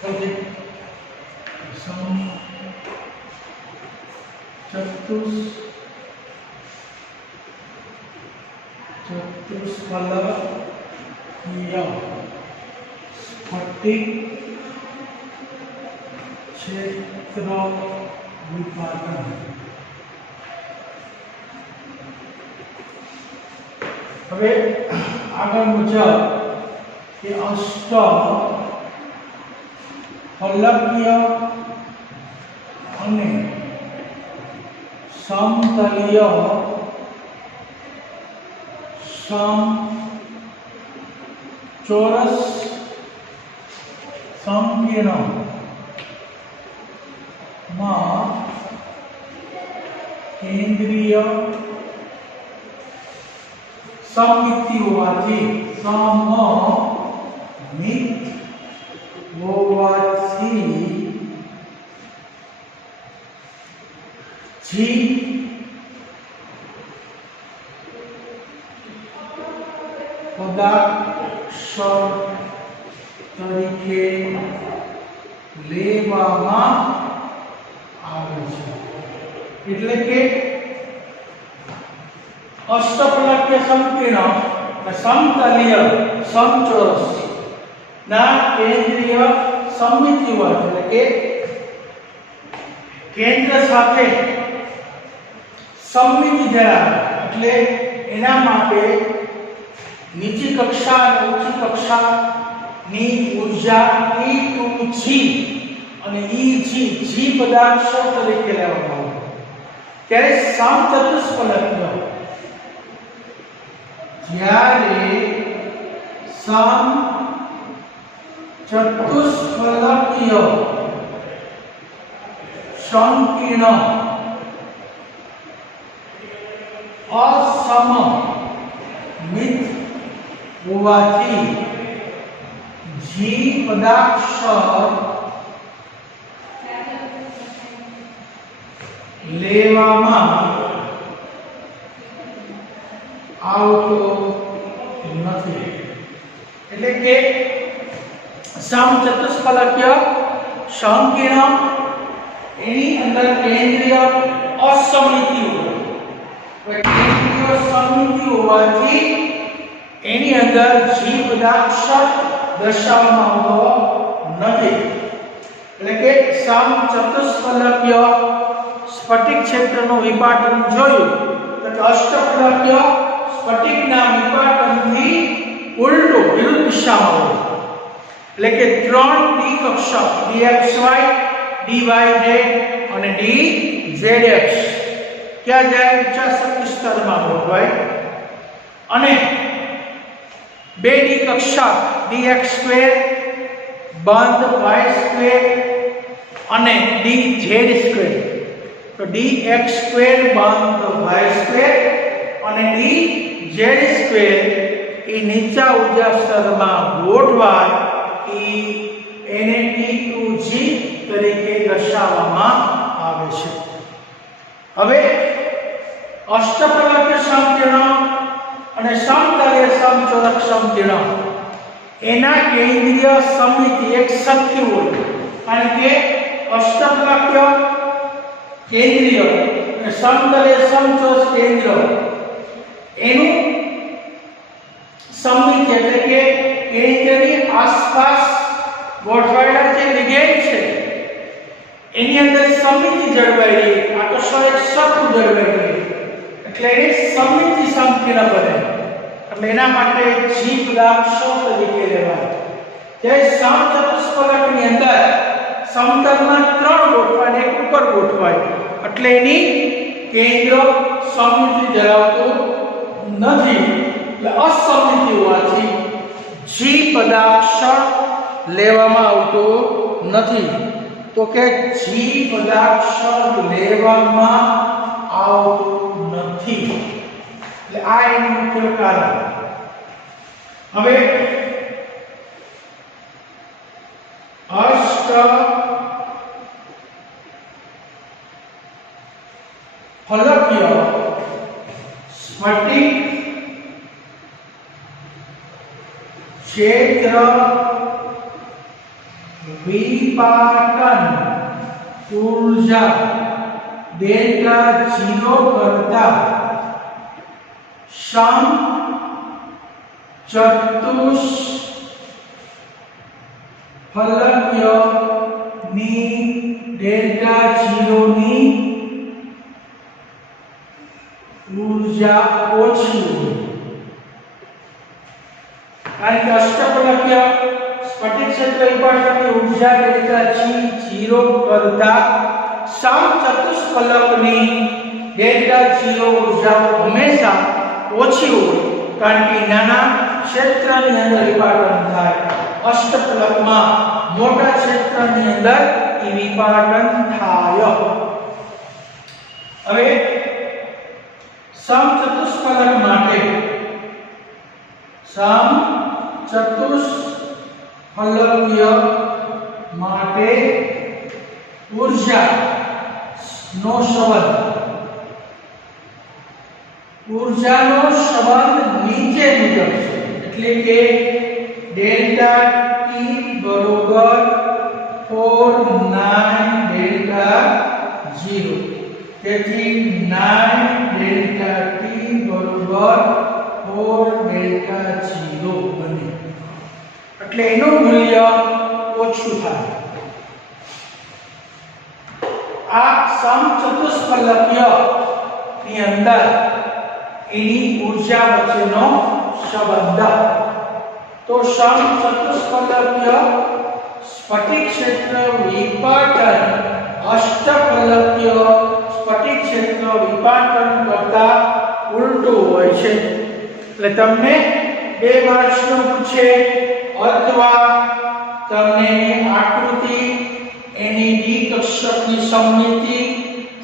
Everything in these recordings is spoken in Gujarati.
Okay. चतुष्फलकीय स्फटिक क्षेत्र विपाटन। હવે આગળ મુજબ કે અષ્ટફલકીય અને સમતલીય સમચોરસ સંકીર્ણ માં કેન્દ્રીય सममिति होवाथी सममित होवाथी जी पदार्थ तरीके लेवामां आवे छे। એટલે કે अष्टफलकीय संकीर्ण समतलीय समचोरस ना केंद्रीय सममिति હોય એટલે કે કેન્દ્ર સાથે સમમિતિ ધરાવે એટલે એના માટે નીચી કક્ષા અને ઉચ્ચ કક્ષાની ઊર્જા E2G અને EG G પદાર્થ તરીકે લેવામાં આવે ત્યારે સમચતુષ્ફલકીય જ્યારે સમચતુષ્ફલકીય સંકીર્ણ असममित होवाथी G पदाक्षर लेवामां आवतो નથી। એટલે કે સમચતુષ્ફલકીય સંકીર્ણ એની અંદર કેન્દ્રીય અસમમિતિ હોય કેન્દ્રીય સમમિતિ હોવાથી એની અંદર G પદાક્ષર દર્શાવવામાં આવતો નથી। એટલે કે સમચતુષ્ફલકીય સ્ફટિક ક્ષેત્રનું વિપાટન જોયું તો અષ્ટફલકીય સ્ફટિકના વિપાટનથી ઉલટો વિરુદ્ધ દિશામાં હોય એટલે કે 3D કક્ષક dxy dyz અને dzx ક્યાં જાય ઊંચા શક્તિ સ્તરમાં હોય અને 2D કક્ષક dx2 બંધ y2 અને dz2 તો dx2 બંધ y2 અને dz2 એ નીચા ઊર્જા સ્તરમાં ગોઠવાય એને E2G તરીકે દર્શાવવામાં આવે છે। હવે અષ્ટફલકીય સંકીર્ણ અને સમતલીય સમચોરસ સંકીર્ણ એના કેન્દ્રીય સમમિતિ એક સરખી હોય કારણ કે અષ્ટફલકીય કેન્દ્રીય અને સમતલીય સમચોરસ કેન્દ્ર એનું સમમિતિ એટલે કે કેન્દ્રની આસપાસ ગોઠવાયેલા જે લિગેન્ડ છે એની અંદર સમમિતિ જળવાઈ રહે આકર્ષણ એક સરખું જળવાઈ રહે એટલે એ સમમિતિ સંકીર્ણ બને એટલે એના માટે G પદાર્થ તરીકે લેવાય। જ્યારે સમચતુષ્ફલકની અંદર સમતલમાં 3 ગોઠવાય એક ઉપર ગોઠવાય એટલે એની કેન્દ્ર સમમિતિ ધરાવતું નથી એટલે અસમમિતિ હોવાથી G પદાર્થ લેવામાં આવતો નથી તો કે G પદાર્થ લેવામાં આવતું નથી એટલે આ એનું મુખ્ય કારણ। હવે અષ્ટફલકીય સ્ફટિક क्षेत्र વિપાટન ઊર્જા ડેલ્ટા 0 કરતા સમચતુષ્ફલકીય ની ડેલ્ટા 0 ની ઊર્જા ઓછી હોય, કારણ કે અષ્ટફલકીય સ્ફટિક ક્ષેત્ર વિપાટનની ઊર્જા ડેલ્ટા 0 કરતા સમચતુષ્ફલકની ડેલ્ટા 0 ઊર્જા હંમેશા ઓછી હોય, કારણ કે નાના ક્ષેત્રની અંદર વિપાટન થાય, અષ્ટફલકમાં મોટા ક્ષેત્રની અંદર એ વિપાટન થાય. હવે સમચતુષ્ફલક માટે સમચતુષ્ફલકીય માટે ઊર્જા નો સંબંધ નીચે મુજબ છે, એટલે કે ડેલ્ટા ટી બરોબર 4 9 ડેલ્ટા 0, તેથી 9 ડેલ્ટા ટી બરોબર 4 ડેલ્ટા 0 બને, એટલે એનું મૂલ્ય ઓછું થાય. આ સમચતુષ્ફલકીય ની અંદર એની ઊર્જા વચ્ચેનો સંબંધ. તો સમચતુષ્ફલકીય સ્ફટિક ક્ષેત્ર વિપાટન અષ્ટફલકીય સ્ફટિક ક્ષેત્ર વિપાટન કરતા ઉલટું હોય છે. એટલે તમને 2 માર્ક્સનું પૂછે, અથવા તમને એની આકૃતિ, એની ડી કક્ષકની સમમિતિ,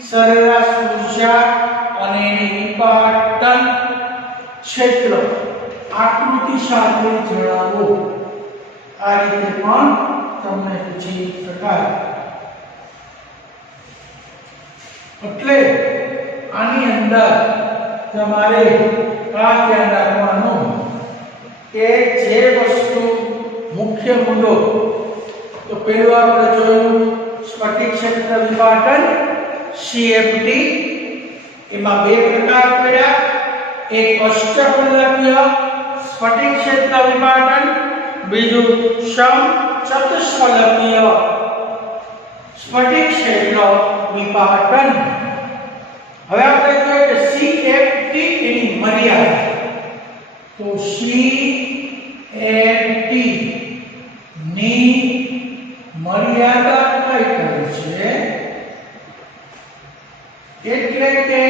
સરેરાશ ઊર્જા અને એની વિપાટન ક્ષેત્ર આકૃતિ સાથે જણાવો. આ રીતે પણ તમને પૂછી શકાય. એટલે આની અંદર તમારે આ ધ્યાન રાખવાનું કે જે વસ્તુ મુખ્ય મુદ્દો, તો પહેલું આપણે જોયું સ્ફટિક ક્ષેત્ર વિપાટન CFT, એમાં 2 પ્રકાર પડ્યા, એક અષ્ટફલકીય સ્ફટિક ક્ષેત્ર વિપાટન, બીજું સમચતુષ્ફલકીય સ્ફટિક ક્ષેત્ર વિપાટન. હવે આપણે જોઈએ કે CFT એની મર્યાદા. તો CFT ની મર્યાદા કઈ કરે છે, એટલે કે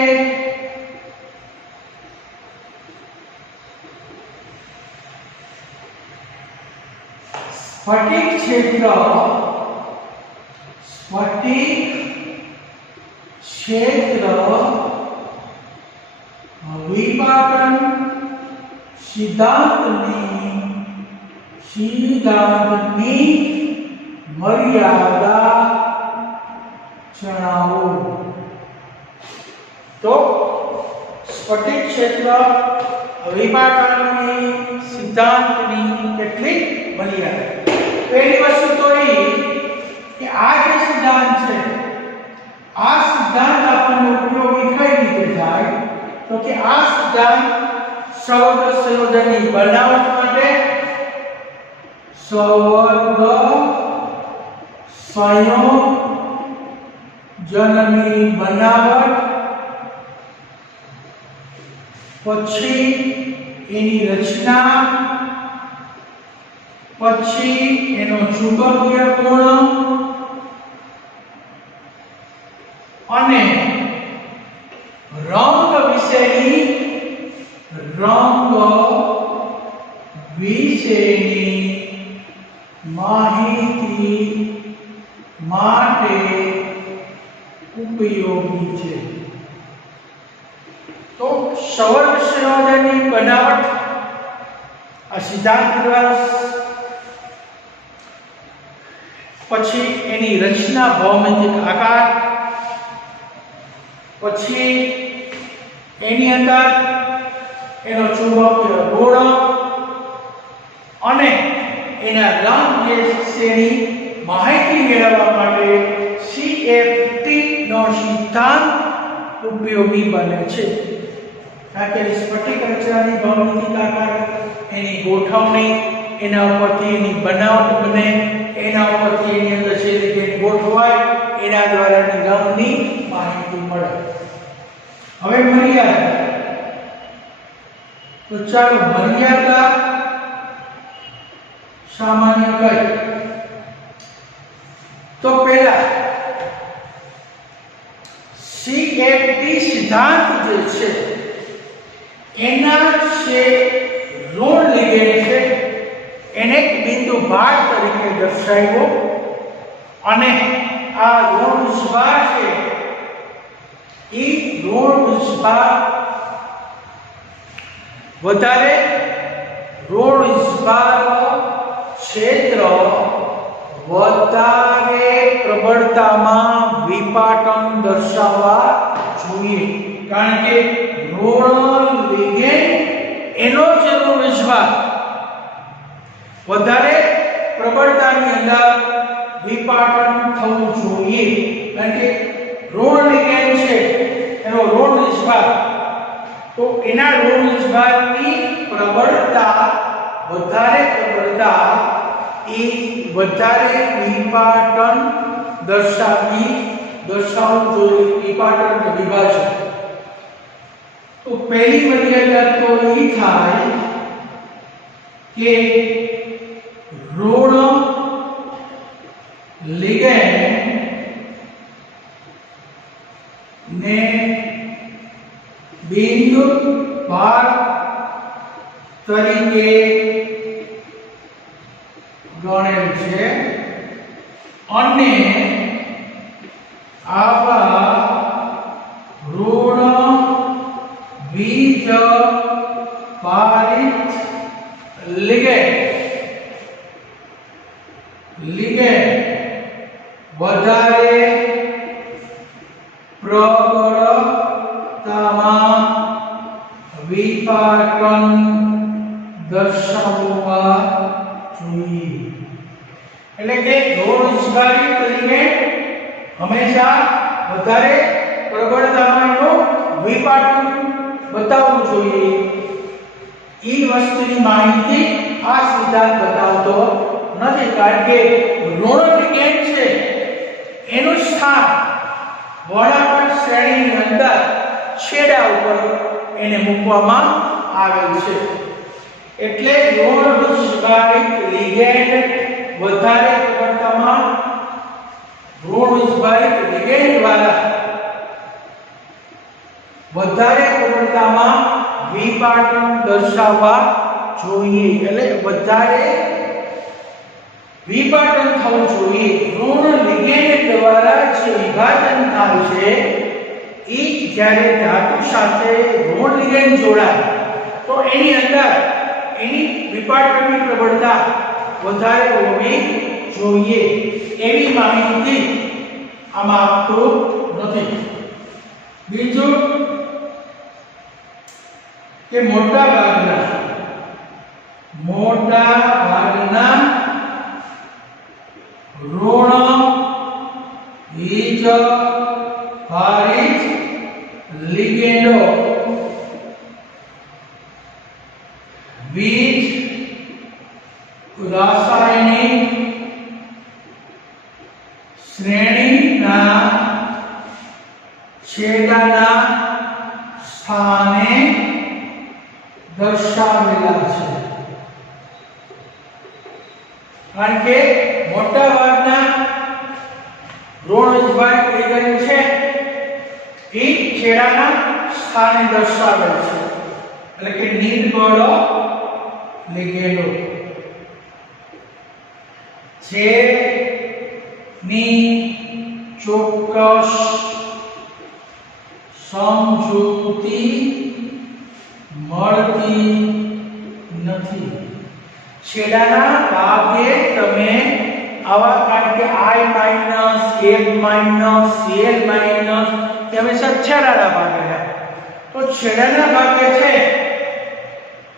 સ્ફટિક ક્ષેત્ર વિપાટન સિદ્ધાંતની મર્યાદા જણાવો. તો સ્ફટિક ક્ષેત્ર વિપાટનની સિદ્ધાંતની કેટલી મર્યાદા. પહેલી વસ્તુ તો એ કે આ જે સિદ્ધાંત છે, આ સિદ્ધાંત આપણને ઉપયોગી કઈ રીતે થાય, તો કે આ સિદ્ધાંત સૌર સંયોજનની બનાવટ માટે, સૌર સંયોજનની બનાવટ, પછી એની રચના, પછી એનો ચુંબકીય ગુણ અને રંગ વિશેની માહિતી માટે ઉપયોગી છે. તો સૌર સંયોજનની બનાવટ આ સિદ્ધાંત દ્વારા, પછી એની રચના ભૌમિતિક આકાર, પછી એની અંદર એનો ચુંબકીય ગુણ અને એના રંગ વિશેની માહિતી મેળવવા માટે CFT નો સિદ્ધાંત ઉપયોગી બને છે। કારણ કે સ્ફટિક રચનાની ભૌમિતિક આકાર, એની ગોઠવણી, એના ઉપરથી એની બનાવટ બને, એના ઉપરથી એની અંદર છે રીતે ગોઠવાય, એના દ્વારા નિગમની માહિતી મળે। હવે મર્યાદા, તો ચાલો મર્યાદા સામાન્ય કઈ, તો પહેલા CFT સિદ્ધાંત જે છે એના જે ઋણ લિગેન્ડ છે એને એક બિંદુ ભાર તરીકે દર્શાવ્યો, અને આ ઋણ ઉષ્મા છે એ ઋણ ઉષ્મા વધારે ઋણ ઉષ્માનો ક્ષેત્ર વધારે પ્રબળતામાં વિપાટન દર્શાવવા જોઈએ। કારણ કે ઋણ લિગેન્ડ એનો જે ઋણ ઉષ્મા વધારે પ્રબળતાની અંદર વિપાટન થવું જોઈએ। કારણ કે ઋણ લિગેન્ડ છે એનો ઋણ ઉષ્મા, તો એના ઋણ ઉષ્માની પ્રબળતા વધારે પ્રબળતા એ વધારે વિપાટન દર્શાવવું જોઈએ, વિપાટન વિભાજન। તો પહેલી મર્યાદા તો એ થાય કે ઋણ લિગેન્ડ ને બિંદુ ભાર તરીકે ગણેલ છે, અને આવા ઋણ બીજ ભારિત લિગેન્ડ વધારે પ્રબળતામાં વિપાટન દર્શાવવા જોઈએ। એટલે કે ઋણ ઉષ્માયુક્ત લિગેન્ડ હંમેશા વધારે પ્રબળતામાં એનું વિપાટન બતાવવું જોઈએ। એ વસ્તુની માહિતી આ સિદ્ધાંત બતાવતો નથી, કારણ કે ઋણ લિગેન્ડ છે એનું સ્થાન વર્ણપટ શ્રેણીની અંદર છેડા ઉપર એને મૂકવામાં આવેલ છે। એટલે ઋણ ઉષ્માયુક્ત લિગેન્ડ વધારે પ્રબળતામાં ઋણ ઉષ્માયુક્ત લિગેન્ડ દ્વારા વધારે પ્રબળતામાં વિપાટન દર્શાવવા જોઈએ। એટલે વધારે વિપાટન થવું જોઈએ। ઋણ લિગેન્ડ દ્વારા જે વિભાજન થાય છે એ જ્યારે ધાતુ સાથે ઋણ લિગેન્ડ જોડાય તો એની અંદર એની વિપાટનની પ્રબળતા વધારે હોવી જોઈએ, એવી માહિતી આમાં આપતું નથી। બીજું કે મોટા ભાગના ઋણ બીજ ભારિત લિગેન્ડો બીજ રાસાયણિક શ્રેણીના છેડાના સ્થાને દર્શાવેલા છે। કારણ કે મોટા ભાગના ઋણ ઉષ્માયુક્ત લિગેન્ડ છે એ છેડાના સ્થાને દર્શાવેલ છે, એટલે કે નિર્બળ લિગેન્ડો જેની ચોક્કસ સમજૂતી મળતી નથી। છેડાના ભાગે તમે આવા, કારણ કે I- F- Cl- તે હંમેશા છેડાના ભાગે છે, તો છેડાના ભાગે છે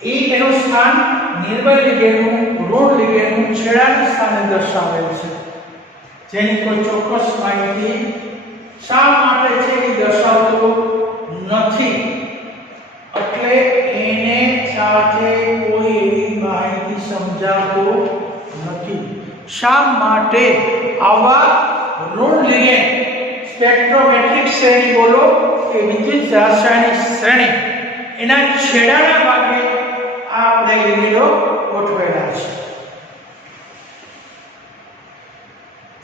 એ એનું સ્થાન નિર્બળ લિગેન્ડનું ઋણ લિગેન્ડનું છેડાના સ્થાને દર્શાવેલ છે। જેની કોઈ ચોક્કસ માહિતી શા માટે છે એ દર્શાવતો નથી, એટલે એને સાથે કોઈ એવી માહિતી સમજાવતો નથી. શા માટે આવા ઋણ લિગેન્ડ સ્પેક્ટ્રોમેટ્રિક શ્રેણી બોલો કે વિદ્યુત રાસાયણિક શ્રેણી એના છેડાના ભાગે આ આપણે લિગેન્ડો ગોઠવેલા છે.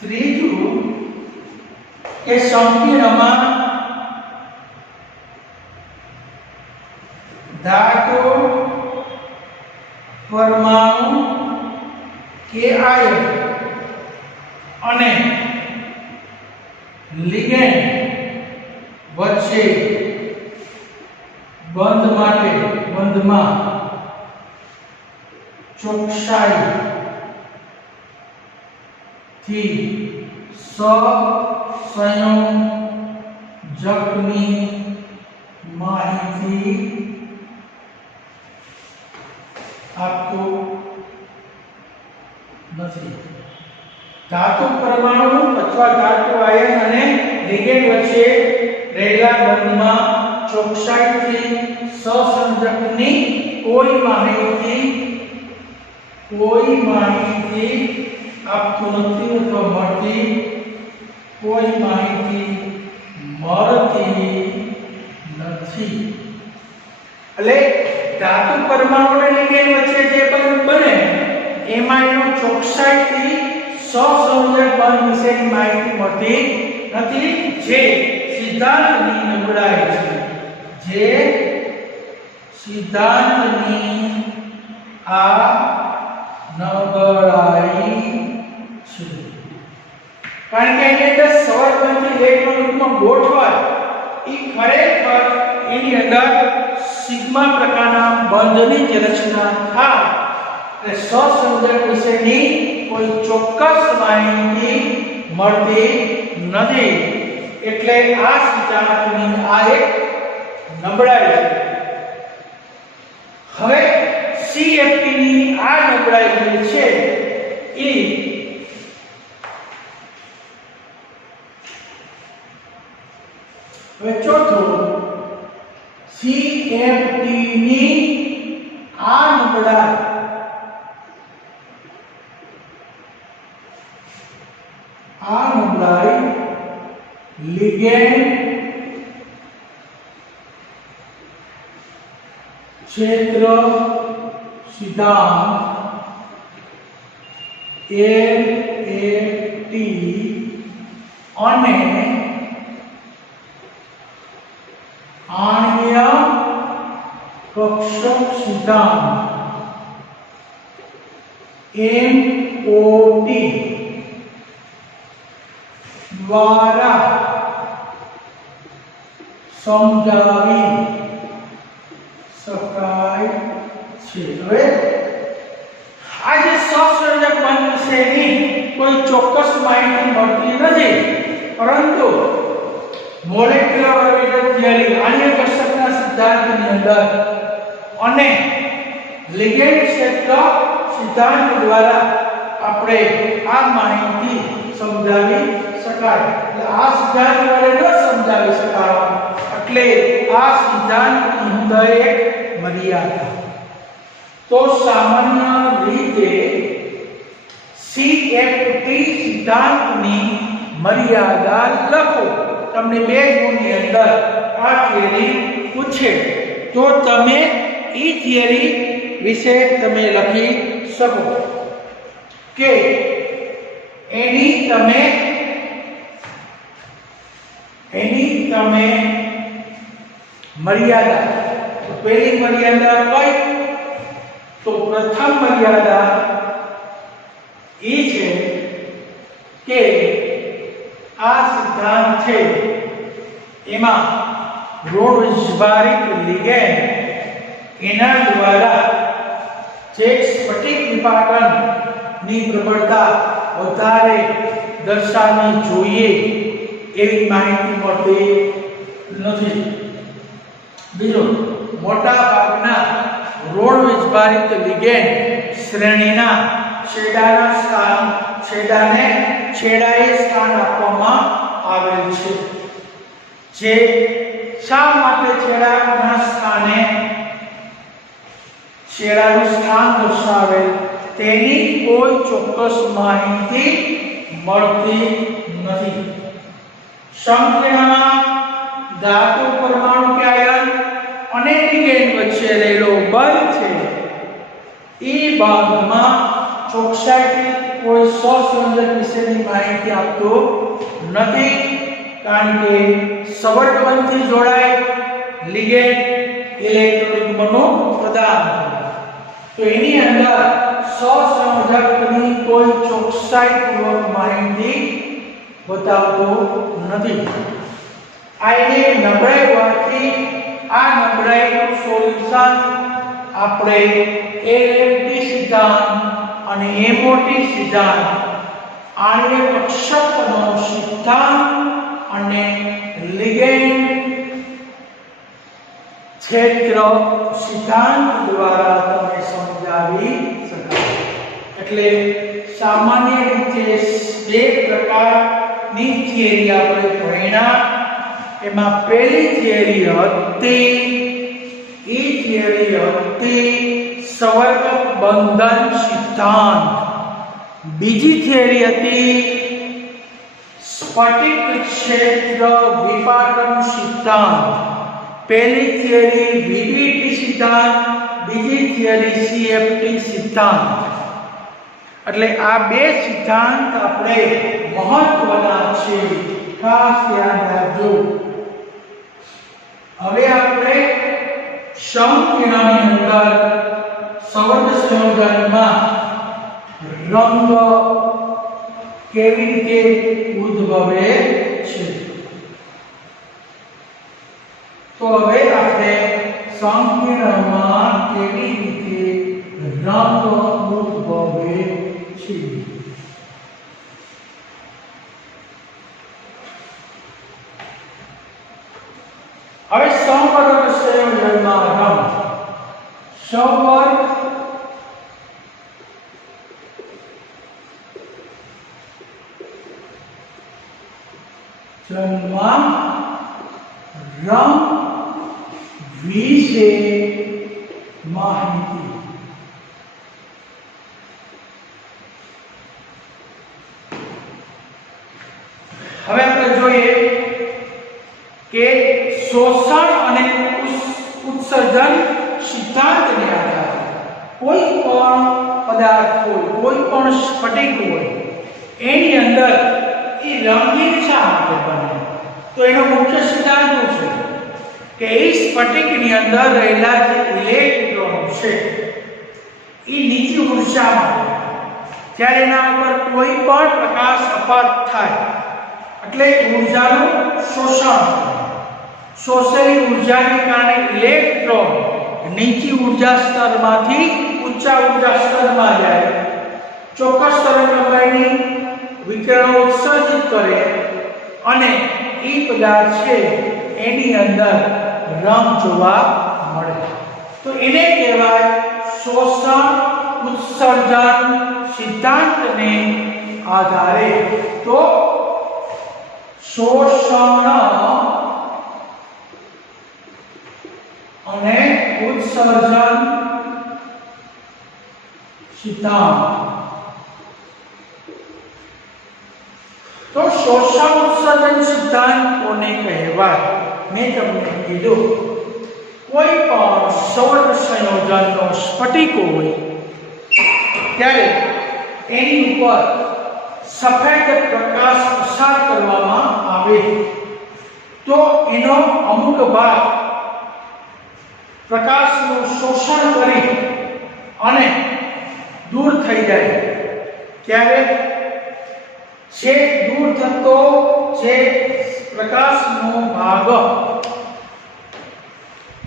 ત્રીજું કે સંકીર્ણમાં ધાતુ પરમાણુ કે આયન અને લિગેન્ડ વચ્ચે બંધમાં ચોકસાઈ થી સંયોજકની માહિતી આપતો નથી. ધાતુ પરમાણુ અથવા ધાતુ આયન અને લિગેન્ડ વચ્ચે રહેલા બંધમાં ચોકસાઈથી સહસંયોજકની કોઈ માહિતી આપતું નથી અથવા મળતી નથી. એટલે ધાતુ પરમાણુ અને લિગેન્ડ વચ્ચે જે બંધ બને એમાં એનો ચોકસાઈથી સહસંયોજક બંધ વિશેની માહિતી મળતી નથી, જે સિદ્ધાંતની નબળાઈ છે. આ નબળાઈ છે. કારણ કે એની અંદર સવર્ગથી ઇલેક્ટ્રોન રૂપમાં ગોઠવાય એ ખરેખર એની અંદર સિગ્મા પ્રકારના બંધની જ રચના થાય અને સહસંયોજક વિશેની કોઈ ચોક્કસ માહિતી મળતી નથી. એટલે આ સિદ્ધાંતની આ એક નબળાઈ છે. હવે CFP ની આ નબળાઈ જે છે એ હવે ચોથું CFP ની આ નબળાઈ લિગેન્ડ ક્ષેત્ર સિદ્ધાંત LAT અને આણ્વીય કક્ષક સિદ્ધાંત MOT દ્વારા સમજાવી શકાય છે. હવે આ જે સહસંયોજક બંધ વિશેની કોઈ ચોક્કસ માહિતી મળતી નથી, પરંતુ મોલેક્યુલર ઓર્બિટલ થિયરી આણ્વીય કક્ષકના સિદ્ધાંતની અંદર અને લિગેન્ડ ક્ષેત્ર સિદ્ધાંત દ્વારા આપણે આ માહિતી સમજાવી શકાય. એટલે આ સિદ્ધાંત વડે ન સમજાવી શકાય, એટલે આ સિદ્ધાંતની અંદર એક મર્યાદા. તો સામાન્ય રીતે CFT સિદ્ધાંતની મર્યાદા લખો. તમને 2 ગુણની અંદર આ થિયરી પૂછે તો તમે એ થિયરી વિશે તમે લખી શકો કે એની તમે મર્યાદા. તો પહેલી મર્યાદા કઈ? તો પ્રથમ મર્યાદા એ છે કે આ સિદ્ધાંત છે એમાં ઋણવિસ્ભારિત લિગેન્ડ એના દ્વારા જે સ્ફટિક વિપાટનની પ્રબળતા વધારે દર્શાવવી જોઈએ એવી માહિતી મળતી નથી. બીજું, મોટા ભાગના ઋણવિસ્ભારિત લિગેન્ડ શ્રેણીના છેડાના સ્થાન છેડાને છેડાએ સ્થાન આપવામાં આવેલ છે। જે શા માટે છેડાના સ્થાને છેડાનું સ્થાન દર્શાવેલ તેની કોઈ ચોક્કસ માહિતી મળતી નથી। સંકીર્ણમાં ધાતુ પરમાણુ કે આયન અને લિગેન્ડ વચ્ચે રહેલો બંધ છે એ બાબતમાં ચોકસાઈથી કોઈ સહસંયોજક વિશેની માહિતી આપતો નથી, કારણ કે સવર્ત બંધથી જોડાય લિગેન્ડ ઇલેક્ટ્રોનિક બનો પ્રદાન કરે તો એની અંદર સહસંયોજકની કોઈ ચોકસાઈપૂર્વક માહિતી બતાવતો નથી। આ એક નબળાઈ હોવાથી આ નબળાઈનું સોલ્યુશન આપણે LMT સિદ્ધાંત અને MOT સિદ્ધાંત, આણ્વિક કક્ષકનો સિદ્ધાંત અને લિગેન્ડ ક્ષેત્ર સિદ્ધાંત દ્વારા તમે સમજાવી શકાય। એટલે સામાન્ય રીતે બે પ્રકારની થિયરી આપણે ભણ્યા। એમાં પહેલી થિયરી હતી સવર્ત બંધન સિદ્ધાંત, બીજી થિયરી હતી સ્ફટિક ક્ષેત્ર વિપાટન સિદ્ધાંત। પહેલી થિયરી VDT સિદ્ધાંત, બીજી થિયરી CFT સિદ્ધાંત। એટલે આ બે સિદ્ધાંત આપણે મહત્વના છે, ખાસ ધ્યાન રાખજો। હવે આપણે સંકીર્ણની અંદર સવર્ત સંયોજનમાં રંગ કેવી રીતે ઉદ્ભવે છે તો હવે આપણે સંકીર્ણમાં કેવી રીતે રંગ ઉદ્ભવે છે હવે સંવર્ત સંયોજનમાં રંગ સંવર્ત જન્મ રંગ વિશે માહિતી। હવે આપણે જોઈએ કે શોષણ અને ઉત્સર્જન સિદ્ધાંતને આધારે કોઈ પણ પદાર્થ હોય, કોઈ પણ સ્ફટિક હોય, એની અંદર એ રંગીન શા માટે બને તો એનો મુખ્ય સિદ્ધાંત શું છે કે એ સ્ફટિકની અંદર રહેલા જે ઇલેક્ટ્રોન છે એ નીચી ઉર્જામાં જ્યારે એના ઉપર કોઈ પણ પ્રકાશ અપાત થાય એટલે ઉર્જાનું શોષણ, શોષેલી ઉર્જાને કારણે ઇલેક્ટ્રોન નીચી ઉર્જા સ્તરમાંથી ઊંચા ઉર્જા સ્તરમાં જાય, ચોક્કસ તરંગલંબાઈની વિકિરણો ઉત્સર્જિત કરે અને એ પદાર્થ છે એની અંદર રંગ જોવા મળે તો એને કહેવાય શોષણ ઉત્સર્જન સિદ્ધાંતને આધારે। તો શોષણ અને ઉત્સર્જન સિદ્ધાંત। તો શોષણ ઉત્સર્જન સિદ્ધાંત કોને કહેવાય? મેં તમને કીધું કોઈ પણ સવર્ત સંયોજનનો સ્ફટિક હોય ત્યારે એની ઉપર સફેદ પ્રકાશ પસાર કરવામાં આવે તો એનો અમુક ભાગ પ્રકાશનું શોષણ કરી અને દૂર થઈ જાય ત્યારે જે દૂર થતો જે પ્રકાશનો ભાગ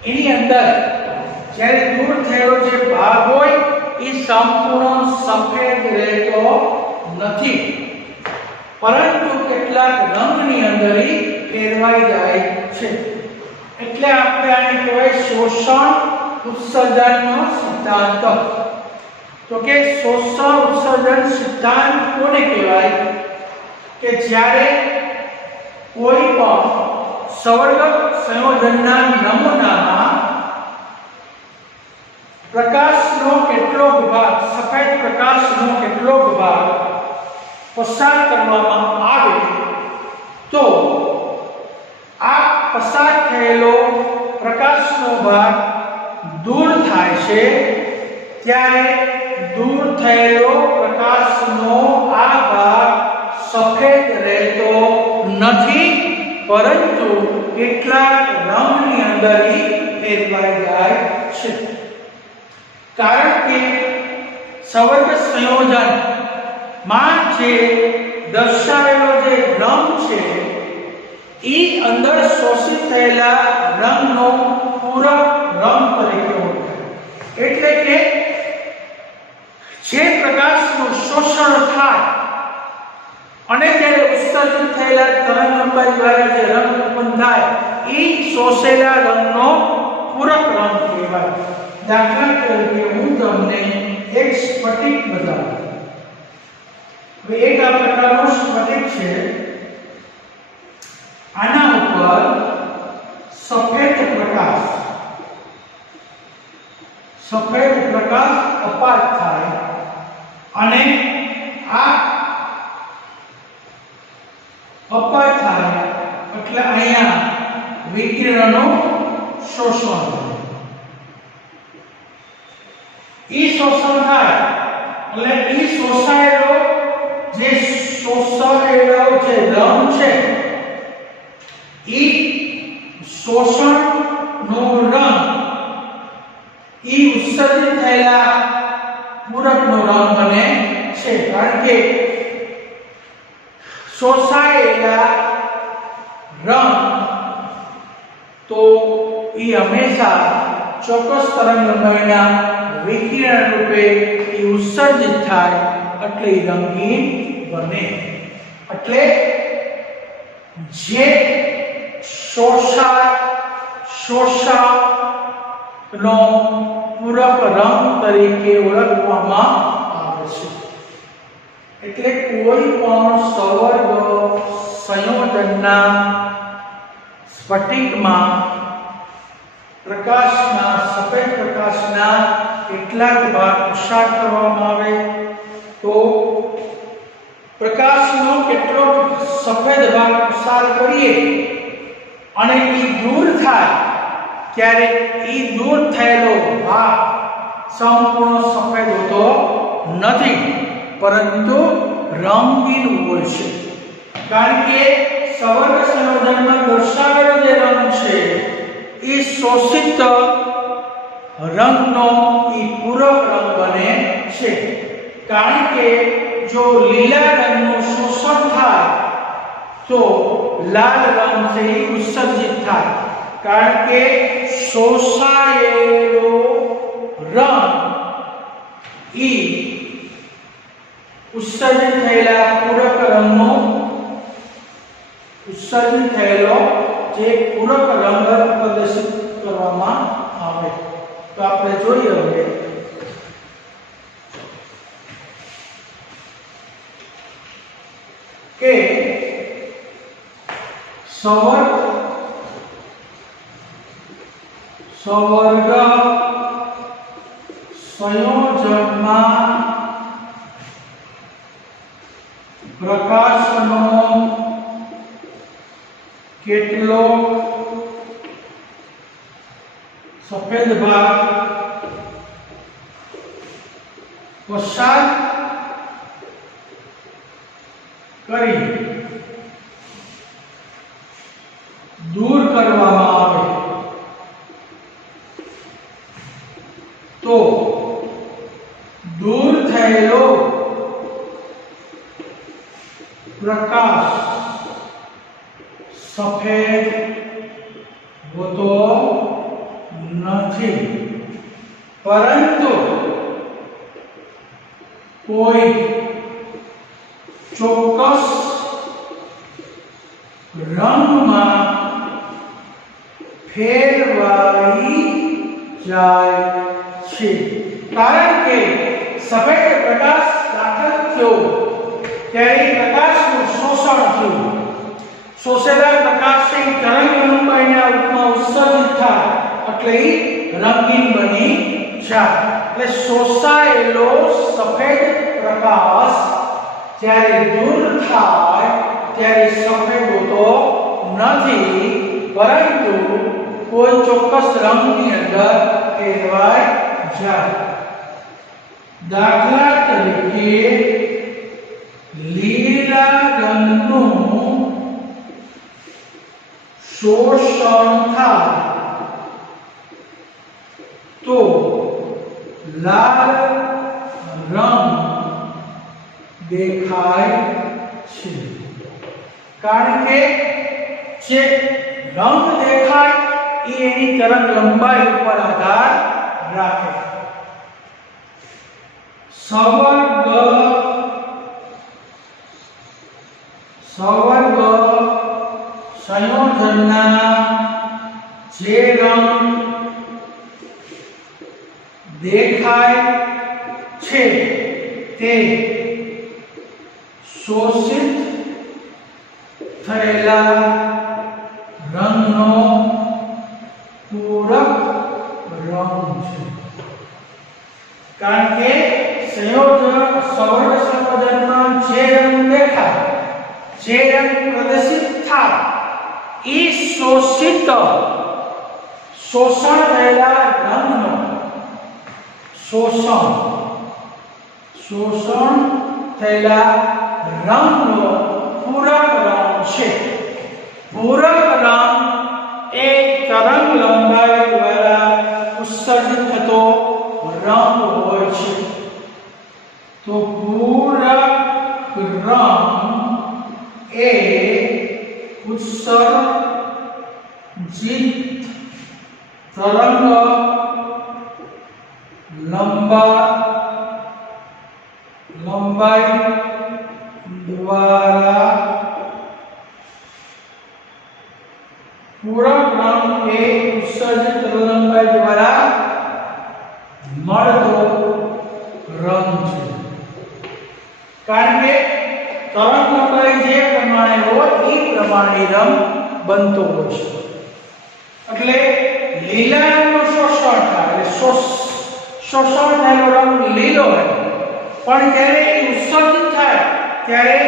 એની અંદર જ્યારે દૂર થયેલો જે ભાગ હોય એ સંપૂર્ણ સફેદ રહેતો નથી, પરંતુ કેટલાક રંગની અંદર ફેરવાઈ જાય છે। એટલે આપણે આને કહેવાય શોષણ ઉત્સર્જનનો સિદ્ધાંત। तो के शोषण उत्सर्जन सिद्धांत कोने कहेवाय के ज्यारे कोई पण संवर्धक संयोजनना नमूनामां प्रकाशनो केटलो विभाग सफेद प्रकाशनो केटलो विभाग पसार करवामां आवे तो आ पसार थयेलो प्रकाशनो भाग दूर थाय छे त्यारे दूर थयेलो प्रकाशनो आ भाग सफेद रहेतो નથી પરંતુ કેટલાક રંગની અંદર ફેરવાઈ જાય છે કારણ કે સંવર્ગ સંયોજન માં જે દર્શાવેલો જે રંગ છે એ અંદર શોષિત થયેલા રંગનો પૂરક રંગ તરીકે ઓળખાય એટલે કે જે પ્રકાશનું શોષણ થાય અને જ્યારે ઉત્સર્જિત થયેલા તરંગ લંબાઈ દ્વારા જે રંગ ઉત્પન્ન થાય એ શોષેલા રંગનો પૂરક રંગ કહેવાય દાખલા તરીકે હું તમને એક સ્ફટિક બતાવું હવે એક આ પ્રકારનો સ્ફટિક છે આના ઉપર સફેદ પ્રકાશ અપાત થાય અને આ અપાત થાય એટલે અહીંયા વિકિરણનું શોષણ થાય ઈ શોષણ થાય એટલે ઈ શોષાયેલો જે રંગ છે ઈ શોષણનો રંગ ઈ ઉત્સર્જિત થયેલા પૂરકનો રંગ બને છે કારણ કે શોષાયેલા રંગ તો ઈ હંમેશા ચોક્કસ તરંગ લંબાઈના વિકિરણ રૂપે ઈ ઉત્સર્જિત થાય એટલે ઈ રંગીન બને એટલે જે શોષાનો પૂરક રંગ તરીકે ઓળખવામાં આવે છે એટલે કોઈ પણ સંવર્ગ સંયોજનના સ્ફટિકમાં પ્રકાશના સફેદ પ્રકાશના કેટલાક ભાગ પસાર કરવામાં આવે તો પ્રકાશનો કેટલો સફેદ ભાગ પસાર કરીએ અને એ દૂર થાય ત્યારે એ દૂર થયેલો ભાગ સંપૂર્ણ સફેદ હોતો નથી પરંતુ રંગીન હોય છે કારણ કે સંવર્ગ સંયોજનમાં દર્શાવેલો જે રંગ છે એ શોષિત રંગનો એ પૂરક રંગ બને છે કારણ કે જો લીલા રંગનું શોષણ થાય તો લાલ રંગ છે એ ઉત્સર્જિત થાય કારણ કે શોષાયેલો રંગ એ ઉત્સર્જિત થયેલા પૂરક રંગનો ઉત્સર્જિત થયેલો જે પૂરક રંગ પ્રદર્શિત કરવામાં આવે તો આપણે જોઈએ હવે કે સંવર્ગ સંયોજનમાં પ્રકાશનો કેટલો સફેદ ભાગ પસાર કરી दूर કરવામાં આવે તો दूर થયેલો પ્રકાશ સફેદ હોતો નથી પરંતુ કોઈ ચોક્કસ રંગમાં ફેરવાઈ જાય છે કારણ કે સફેદ પ્રકાશ દાખલ થયો ત્યારે પ્રકાશનું શોષણ થયું. શોષેલા પ્રકાશની તરંગ લંબાઈના રૂપમાં ઉત્સર્જિત થાય એટલે એ રંગીન બની જાય. એટલે શોષાયેલો સફેદ પ્રકાશ જ્યારે દૂર થાય ત્યારે સફેદ હોતો નથી, પરંતુ કોઈ ચોક્કસ રંગની અંદર ફેરવાઈ જાય. દાખલા તરીકે લીલા રંગનું શોષણ થાય તો લાલ રંગ દેખાય છે. કારણ કે જે રંગ દેખાય એ એની તરંગ લંબાઈ ઉપર આધાર રાખે. સવર્ગ સંયોજનના જે રંગ દેખાય છે તે શોષિત થયેલા રંગનો પૂરક રંગ છે. કારણ કે સવર્ગ સંયોજનમાં જે રંગ દેખાય, જે રંગ પ્રદર્શિત થાય એ શોષણ થયેલા રંગનો શોષણ થયેલા રંગનો પૂરક રંગ છે. પૂરક રંગ એ તરંગ લંબાઈ દ્વારા ઉત્સર્જિત થતો રંગ હોય છે. તો પૂરક રંગ એ ઉત્સર્જિત તરંગ લંબાઈ દ્વારા પૂરક રંગ એ ઉત્સર્જિત તરંગ લંબાઈ દ્વારા મળતો રંગ છે. કારણ કે તરંગ લંબાઈ જે પ્રમાણે હોય એ પ્રમાણે રંગ બનતો હોય છે. એટલે લીલા રંગનું શોષણ થાય એટલે શોષણ થયેલો રંગ લીલો હોય, પણ જ્યારે એ ઉત્સર્જિત થાય ત્યારે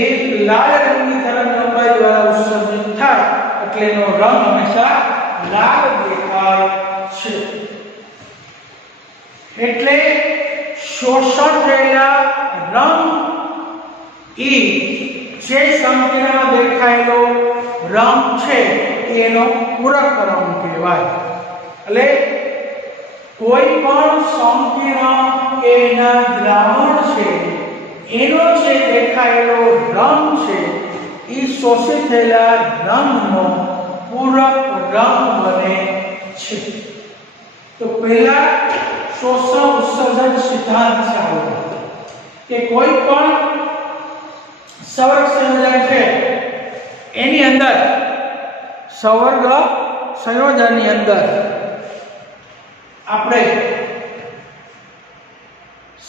એ લાલ રંગની તરંગ લંબાઈ દ્વારા ઉત્સર્જિત થાય એટલે એનો રંગ હંમેશા લાલ દેખાય છે. એટલે શોષણ થયેલા રંગ એ જે સંકીર્ણ દેખાયેલો રંગ છે એનો પૂરક રંગ કહેવાય. એટલે કોઈ પણ સંકીર્ણ કે એના દ્રાવણ છે એનો જે દેખાયેલો રંગ છે એ શોષિત થયેલા રંગનો પૂરક રંગ બને છે. તો પહેલા શોષણ ઉત્સર્જન સિદ્ધાંત ચાલો કે કોઈ પણ સવર્ગ સંયોજન છે એની અંદર સવર્ગ સંયોજનની અંદર આપણે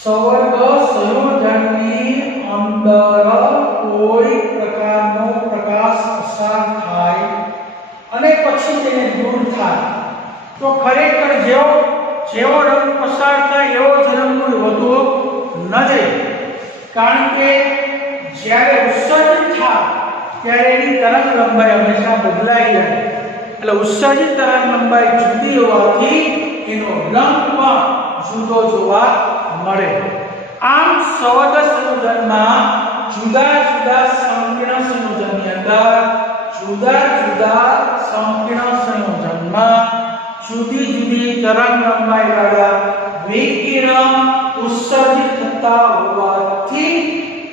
સવર્ગ સંયોજનની અંદર કોઈ પ્રકારનો પ્રકાશ પસાર થાય અને પછી તેને દૂર થાય તો ખરેખર જેવો રંગ પસાર થાય એવો જ રંગ વધુ નથી. કારણ કે જ્યારે ઉત્સર્જિત થાય ત્યારે એની તરંગ લંબાઈ હંમેશા બદલાઈ જાય. એટલે ઉત્સર્જિત તરંગ લંબાઈ જુદી હોવાથી એનો રંગ પણ જુદો જોવા મળે. આમ સવર્ગ સંયોજનમાં જુદા જુદા સંકીર્ણ સંયોજનની અંદર જુદા સંકીર્ણ સંયોજનમાં જુદી જુદી તરંગ લંબાઈ વાળા વિકિરણ ઉત્સર્જિત થતા હોવાથી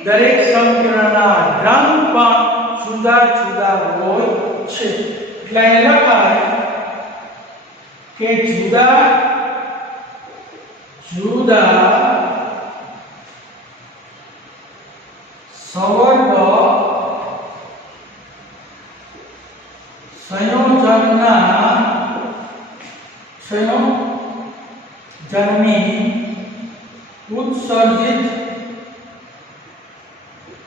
દરેક સંકીર્ણના રંગ પણ જુદા જુદા હોય છે. એટલે અહીં લખાય કે જુદા સવર્ગ સંયોજનની उत्सर्जित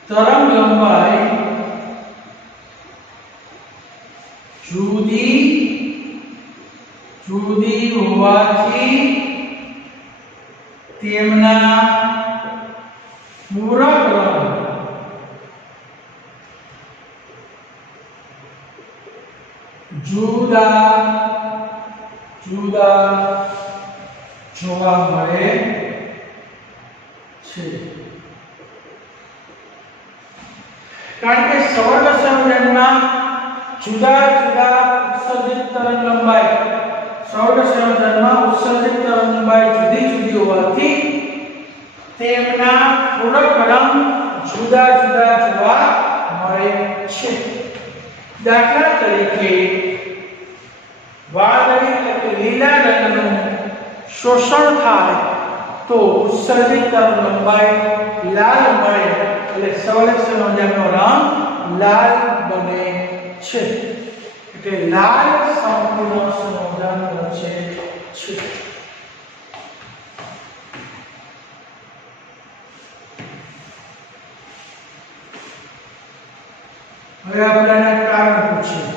तरंग लंबाई जुदी जुदी होवाथी तेमना पूरक रंग जुदा जुदा જોવા મળે છે કારણ કે સવર્ગ સંયોજનમાં જુદા જુદા ઉત્સર્જિત તરંગ લંબાઈ સવર્ગ સંયોજનમાં ઉત્સર્જિત તરંગ લંબાઈ જુદી જુદી હોવાથી તેમના પૂરક રંગ જુદા જુદા જોવા મળે છે દાખલા તરીકે વાદળી એટલે લીલા રંગનું શોષણ થાય તો ઉત્સર્જિત તરંગ લંબાઈ લાલ મળે એટલે સવર્ગ સંયોજનનો રંગ લાલ બને છે એટલે લાલ સંપૂર્ણ સંયોજન રચે છે હવે આપણે આના કારણ પૂછીએ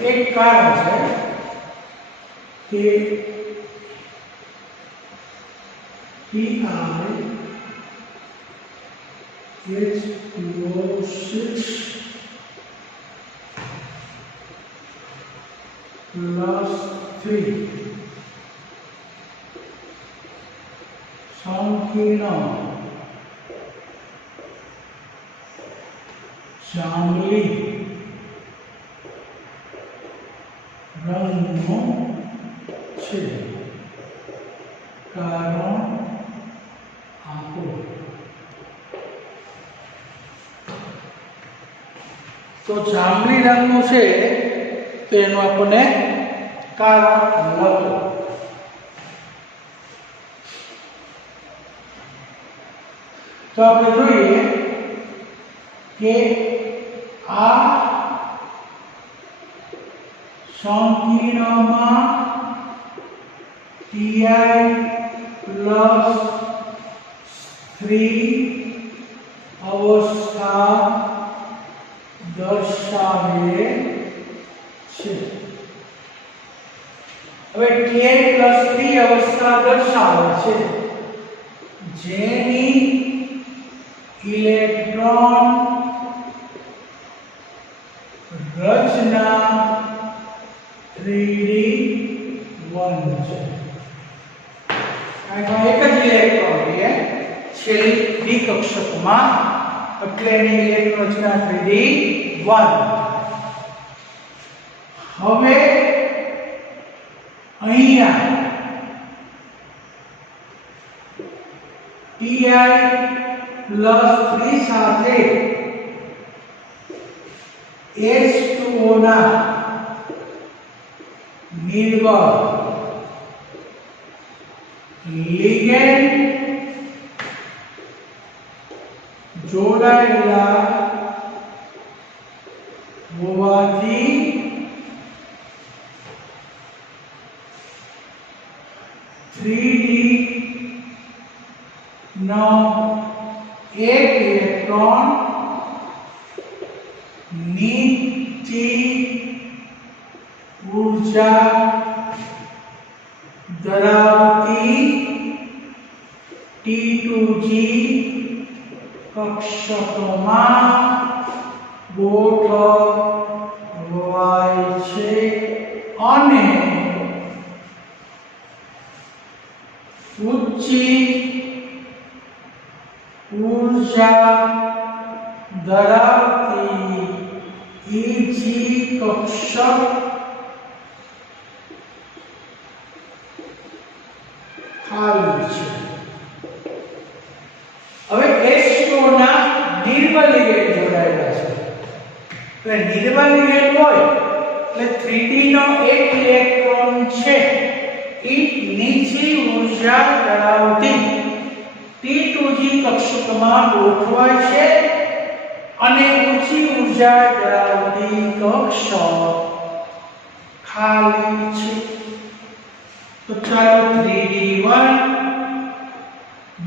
एक कारण है कि PiH+6 +3 संकीर्ण जांबली रंगनो छे कारण आपो तो जांबली रंगनो छे तो एनु आपने कारण लखो तो આપણે જોઈએ કે આ संकीर्णમાં Ti+3 अवस्था दर्शावे छे હવે Ti+3 अवस्था दर्शावे छे जेनी इलेक्ट्रॉन रचना 3D1 છે આ એક જ ઇલેક્ટ્રોન છે છેલ્લી ડી કક્ષકમાં એટલે એની ઇલેક્ટ્રોન રચના 3D1 હવે અહીંયા Ti+3 સાથે H2O ના निर्भर लिगेंड जोड़ायेला होवाथी 3D નો एक इलेक्ट्रॉन नीची ऊर्जा धरावती T2G कक्षकोमां ગોઠવાય છે અને ऊंची ऊर्जा धरावती EG कक्षक खाली છે એટલે નિર્બળ ઇલેક્ટ્રોન હોય એટલે 3d નો એક ઇલેક્ટ્રોન છે એ નીચી ઊર્જા ધરાવતી T2g કક્ષકમાં ગોઠવાય છે અને ઊંચી ઊર્જા ધરાવતી કક્ષક ખાલી છે. તો ચાલો 3d1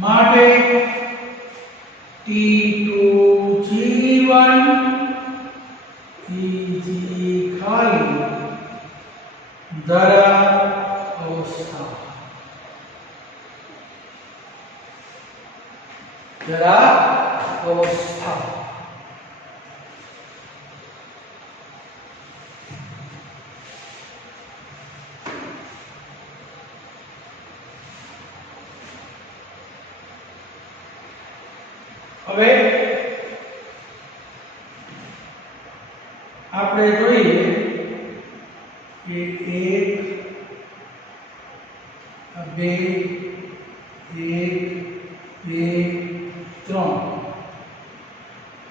માટે T2g1 Eg ખાલી ધરા અવસ્થા હવે આપણે જોઈએ કે 1 2 3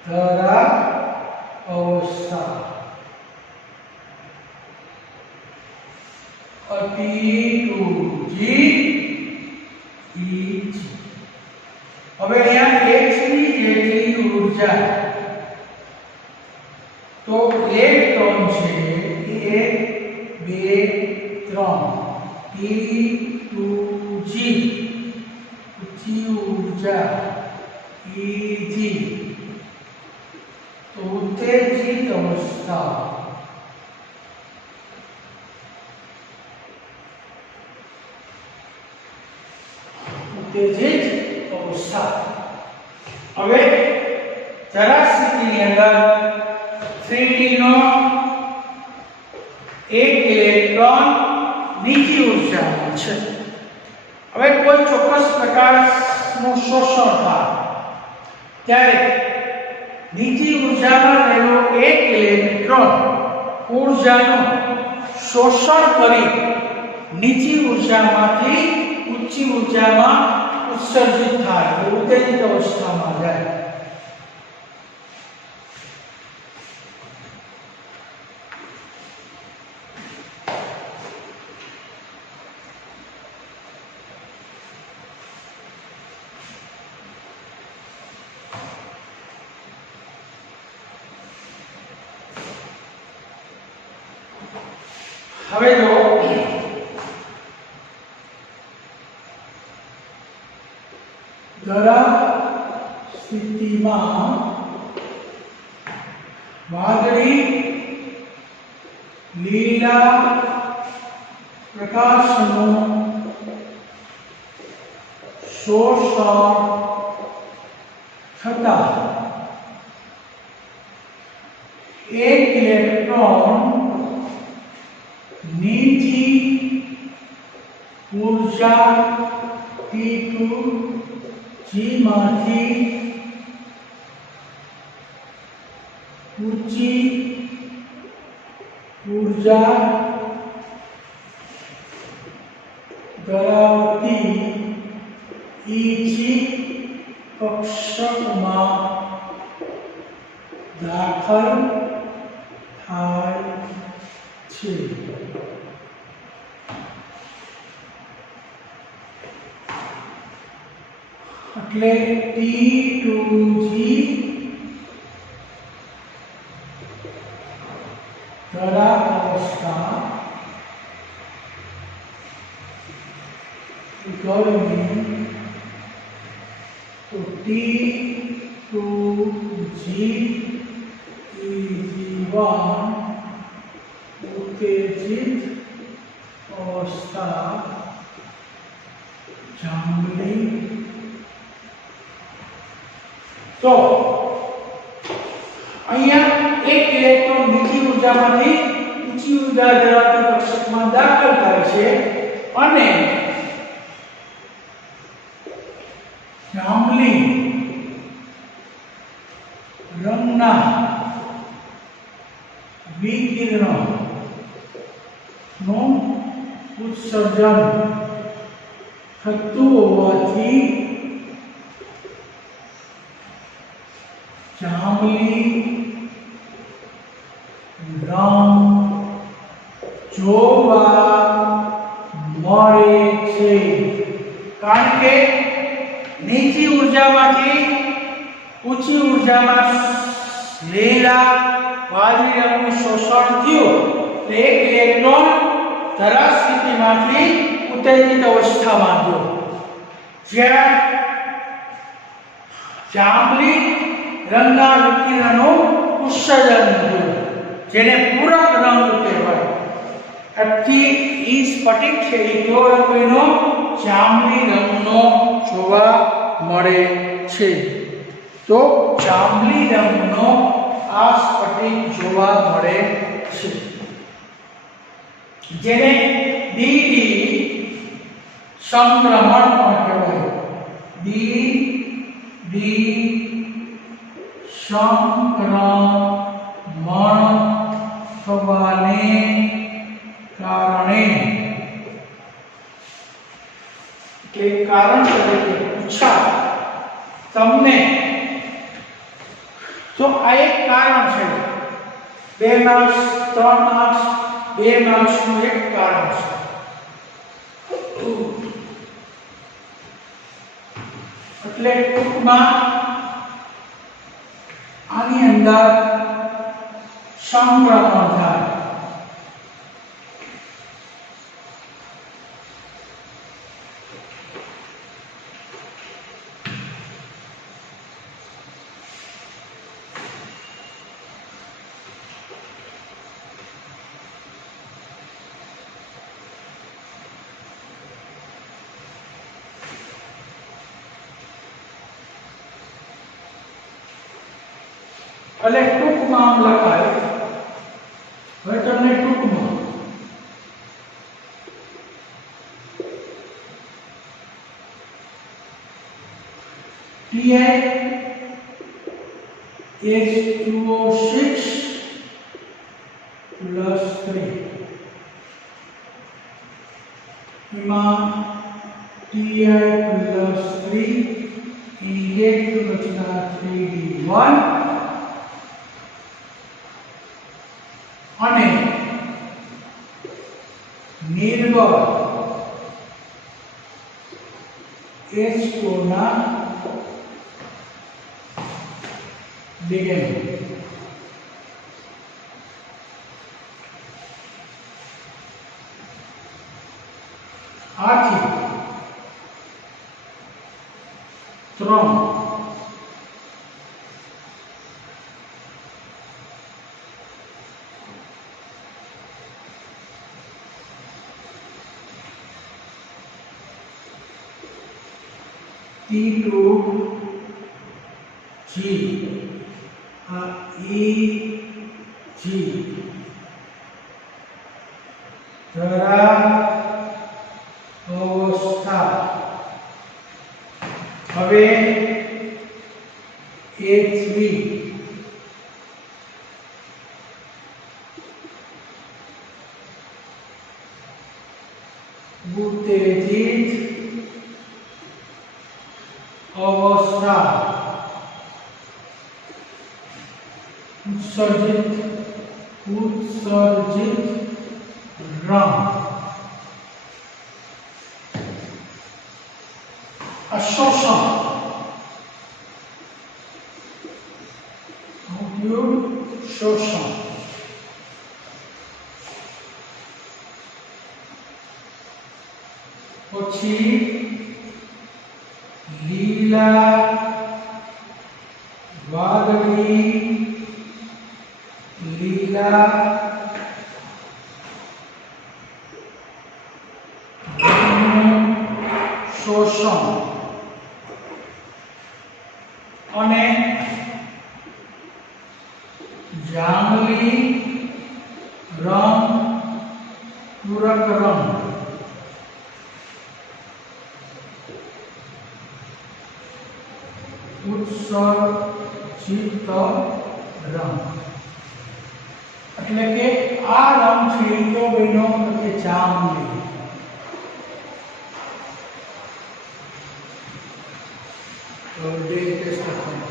ધરા અવસ્થા T2g Eg. હવે અહીંયા x ની જેટલી ઊર્જા તો ઇલેક્ટ્રોન છે 1 2 3 T2g ઊંચી ઊર્જા Eg તો ઉત્તેજિત અવસ્થા ઉત્તેજિત અવસ્થા. હવે જરા સ્થિતિની અંદર 3d નો એક ઇલેક્ટ્રોન નીચી ઊર્જામાં છે. હવે કોઈ ચોક્કસ પ્રકારનું શોષણ થાય ત્યારે નીચી ઊર્જામાં રહેલો એક ઇલેક્ટ્રોન ઊર્જાનું શોષણ કરી નીચી ઊર્જામાંથી ઊંચી ઊર્જામાં ઉત્સર્જિત થાય ઉત્તેજિત અવસ્થામાં જાય. હવે જો ધરા સ્થિતિમાં વાદળી લીલા પ્રકાશનું શોષણ થતા એક ઇલેક્ટ્રોન નીચી ઊર્જા T2g માંથી ઊંચી ઊર્જા ધરાવતી Eg કક્ષકમાં દાખલ થાય છે. એટલે T2g ધરા અવસ્થા ગરમી તો T2g Eg1 ઉત્તેજિત અવસ્થા જાંબલી. તો અહીંયા એક ઇલેક્ટ્રોન નીચી ઊર્જામાંથી ઊંચી ઊર્જા ધરાવતી કક્ષકમાં દાખલ થાય છે અને જાંબલી રંગના વિકિરણો નું ઉત્સર્જન થતું હોવાથી જાંબલી ऊंची ऊर्जा में लीला वादળી રંગનું શોષણ થયું તો એક ઇલેક્ટ્રોન ધરા સ્થિતિમાંથી ઉત્તેજિત અવસ્થામાં ગયો જ્યાં જાંબલી રંગના વિકિરણનું ઉત્સર્જન થયું જેને પૂરક રંગ કહેવાય અથી ઈ સ્ફટિક છે એ કેવો રંગનો જાંબલી રંગનો જોવા મળે છે તો જાંબલી રંગનો આ સ્ફટિક જોવા મળે છે જેને ડીડી સંક્રમણ પણ કહેવાય ડી સંક્રમણ થવાને કારણે કે કારણ તરીકે પૂછા તમને તો આ એક કારણ છે 2 માર્ક્સ 3 માર્ક્સ 2 માર્ક્સ નું એક કારણ છે એટલે ટૂંકમાં આની અંદર સંક્રમણ થાય એટલે ટૂંકમાં આમ લખાય હવે તમને ટૂંકમાં Ti H2O6 + 3 એમાં Ti + 3 ઇલેક્ટ્રોન રચના 3d1 અને નિર્ગત H2 ના લિગેન્ડ આથી 3 T2G EG ધરા અવસ્થા હવે H3 ઉત્તેજિત अवस्था उत्सर्जित रंग अशोषण शोषण પછી लीला वादળી लीला शोषण અને જાંબલી રંગ પૂરક રંગ उत्सर्जित रंग એટલે કે આ રંગ છે તો બન્યો કે જાંબલી તો બે ટેસ્ટ